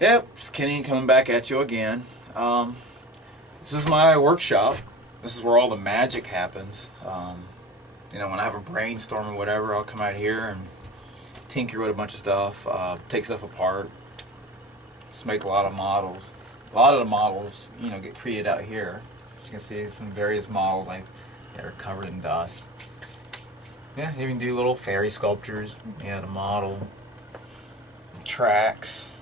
Yep, it's Kenny coming back at you again. This is my workshop. This is where all the magic happens. When I have a brainstorm or whatever, I'll come out here and tinker with a bunch of stuff, take stuff apart, just make a lot of models. A lot of the models, get created out here. As you can see, some various models that are covered in dust. Yeah, you can do little fairy sculptures. Yeah, the model, tracks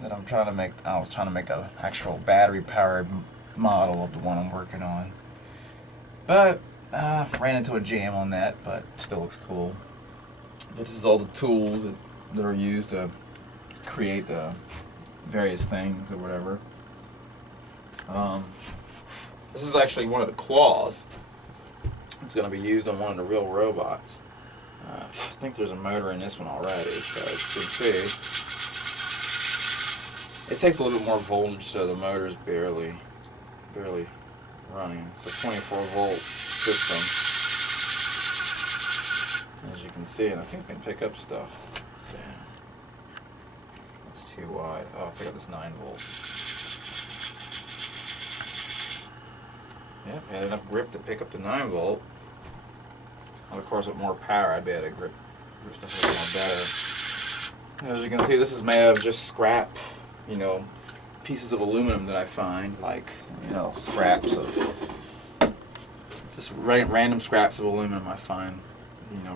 that I'm trying to make. I was trying to make an actual battery-powered model of the one I'm working on, but ran into a jam on that. But still looks cool. But this is all the tools that are used to create the various things or whatever. This is actually one of the claws. It's going to be used on one of the real robots. I think there's a motor in this one already, so as you can see, it takes a little bit more voltage, so the motor is barely running. It's a 24-volt system, as you can see, and I think we can pick up stuff. Let's see. That's too wide. Oh, I'll pick up this 9-volt. Yep, had enough grip to pick up the 9-volt. Well, of course, with more power, I'd be able to grip stuff a little better. As you can see, this is made out of just scrap, pieces of aluminum that I find, like, scraps of, just random scraps of aluminum I find,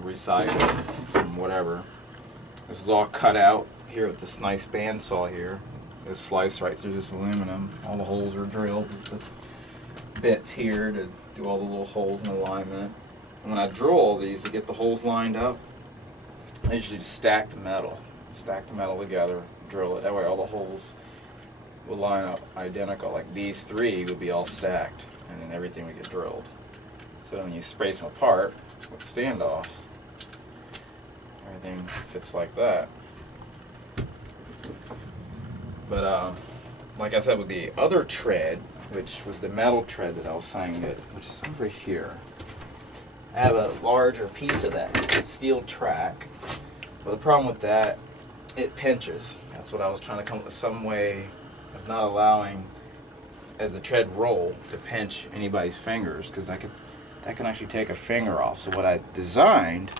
recycled from whatever. This is all cut out here with this nice bandsaw here. It's sliced right through this aluminum. All the holes are drilled with the bits here to do all the little holes in alignment. And when I drill all these to get the holes lined up, I usually just stack the metal together, drill it. That way all the holes will line up identical. Like these three would be all stacked, and then everything would get drilled. So when you space them apart with standoffs, everything fits like that. But like I said, with the other tread, which was the metal tread that I was saying, which is over here, I have a larger piece of that steel track. But the problem with that, it pinches. That's what I was trying to come up with, some way of not allowing, as the tread roll, to pinch anybody's fingers, because that can actually take a finger off. So what I designed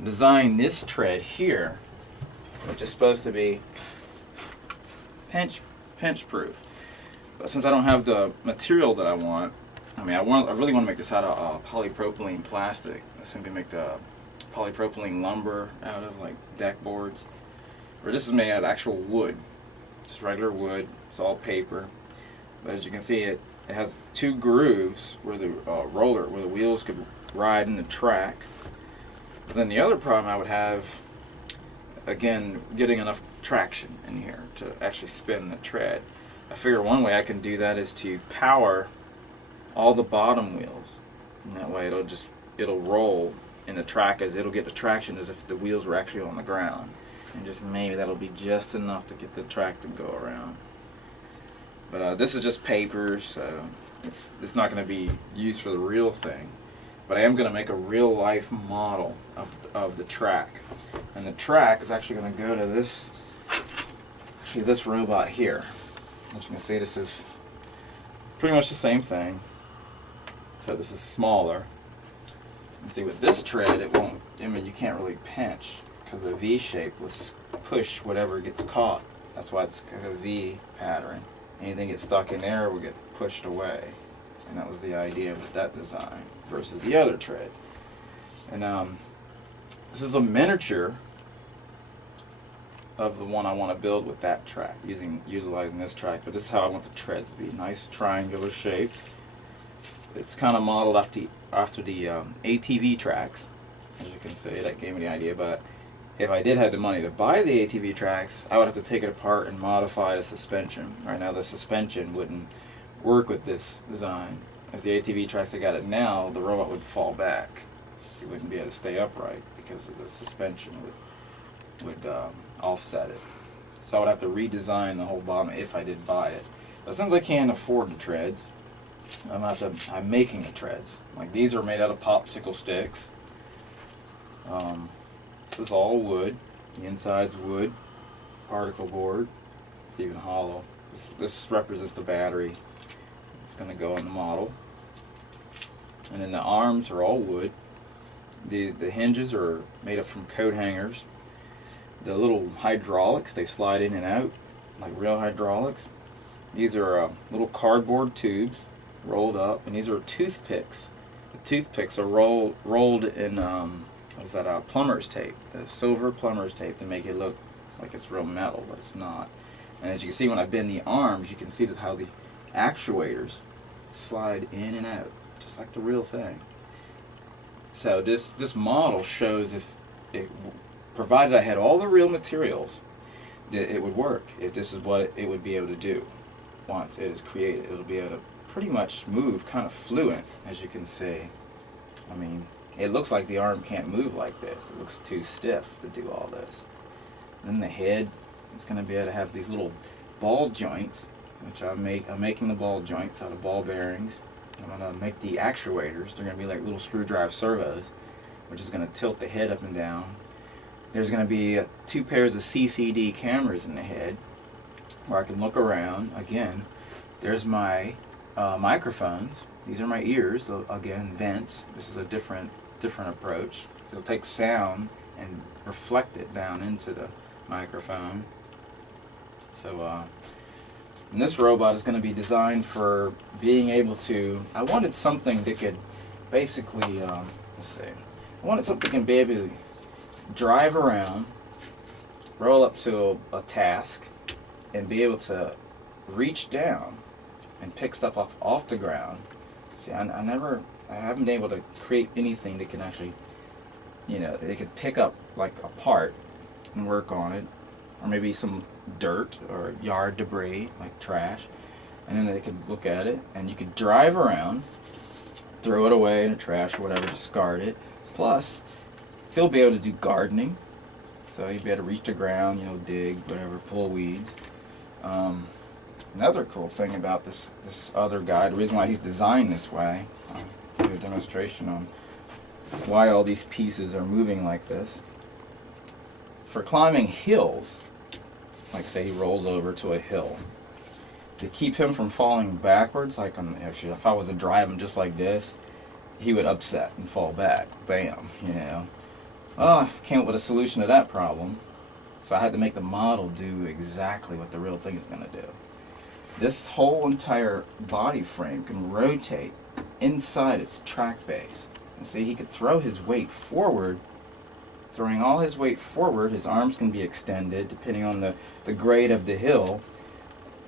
this tread here, which is supposed to be pinch proof. But since I don't have the material that I want, I really want to make this out of polypropylene plastic. I simply make the polypropylene lumber out of, like deck boards. Or this is made out of actual wood, just regular wood. It's all paper. But as you can see, it has two grooves where the where the wheels could ride in the track. But then the other problem I would have, again, getting enough traction in here to actually spin the tread. I figure one way I can do that is to power all the bottom wheels, and that way it'll roll in the track, as it'll get the traction as if the wheels were actually on the ground, and just maybe that'll be just enough to get the track to go around. But this is just paper, so it's not going to be used for the real thing. But I am going to make a real life model of the track, and the track is actually going to go to this robot here. As you can see, this is pretty much the same thing, so this is smaller. And see, with this tread, you can't really pinch, because the V shape will push whatever gets caught. That's why it's kind of a V pattern. Anything gets stuck in there will get pushed away. And that was the idea with that design versus the other tread. And this is a miniature of the one I want to build with that track, utilizing this track. But this is how I want the treads to be, nice triangular shape. It's kind of modeled after the ATV tracks, as you can see. That gave me the idea. But if I did have the money to buy the ATV tracks, I would have to take it apart and modify the suspension. Right now, the suspension wouldn't work with this design. As the ATV tracks I got it now, the robot would fall back. It wouldn't be able to stay upright because of the suspension would offset it. So I would have to redesign the whole bottom if I did buy it. But since I can't afford the treads, I'm making the treads. Like, these are made out of popsicle sticks. This is all wood. The inside's wood. particle board. It's even hollow. This represents the battery. It's going to go on the model. And then the arms are all wood. The hinges are made up from coat hangers. The little hydraulics, they slide in and out like real hydraulics. These are little cardboard tubes rolled up, and these are toothpicks. The toothpicks are rolled in what is that? Plumber's tape, the silver plumber's tape, to make it look like it's real metal, but it's not. And as you can see, when I bend the arms, you can see how the actuators slide in and out, just like the real thing. So this model shows if it, provided I had all the real materials, that it would work. If this is what it would be able to do once it is created. It'll be able to pretty much move kind of fluent, as you can see. I mean, it looks like the arm can't move like this. It looks too stiff to do all this. Then the head, it's going to be able to have these little ball joints, which I'm making the ball joints out of ball bearings. I'm going to make the actuators. They're going to be like little screwdriver servos, which is going to tilt the head up and down. There's going to be 2 pairs of CCD cameras in the head, where I can look around. Again, there's my microphones. These are my ears. So again, vents. This is a different approach. It'll take sound and reflect it down into the microphone. So, and this robot is going to be designed for being able to. I wanted something that could basically, let's see. I wanted something that can be able to drive around, roll up to a task, and be able to reach down and pick stuff off the ground. See, I haven't been able to create anything that can actually, they could pick up like a part and work on it, or maybe some dirt or yard debris like trash, and then they could look at it, and you could drive around, throw it away in the trash or whatever, discard it. Plus, he'll be able to do gardening, so he'll be able to reach the ground, dig, whatever, pull weeds. Another cool thing about this other guy, the reason why he's designed this way, I'll give you a demonstration on why all these pieces are moving like this. For climbing hills, like say he rolls over to a hill, to keep him from falling backwards, like if I was to drive him just like this, he would upset and fall back. Bam, Well, I came up with a solution to that problem, so I had to make the model do exactly what the real thing is going to do. This whole entire body frame can rotate inside its track base. And see, he could throw his weight forward. Throwing all his weight forward, his arms can be extended depending on the grade of the hill.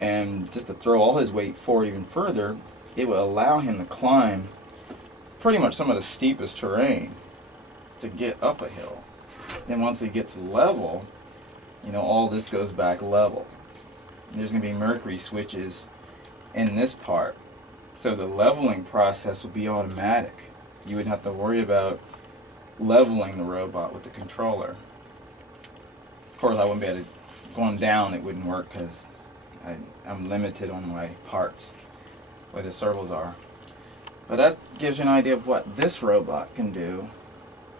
And just to throw all his weight forward even further, it will allow him to climb pretty much some of the steepest terrain to get up a hill. Then once he gets level, all this goes back level. And there's going to be mercury switches in this part. So the leveling process will be automatic. You wouldn't have to worry about leveling the robot with the controller. Of course, I wouldn't be able to, going down it wouldn't work because I'm limited on my parts, where the servos are. But that gives you an idea of what this robot can do.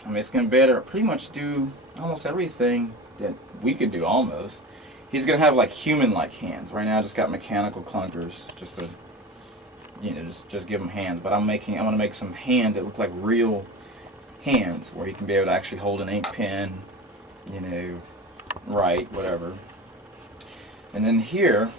I mean, it's going to be able to pretty much do almost everything that we could do almost. He's going to have like human-like hands. Right now I just got mechanical clunkers just to, just give him hands. But I want to make some hands that look like real hands, where he can be able to actually hold an ink pen, write, whatever. And then here,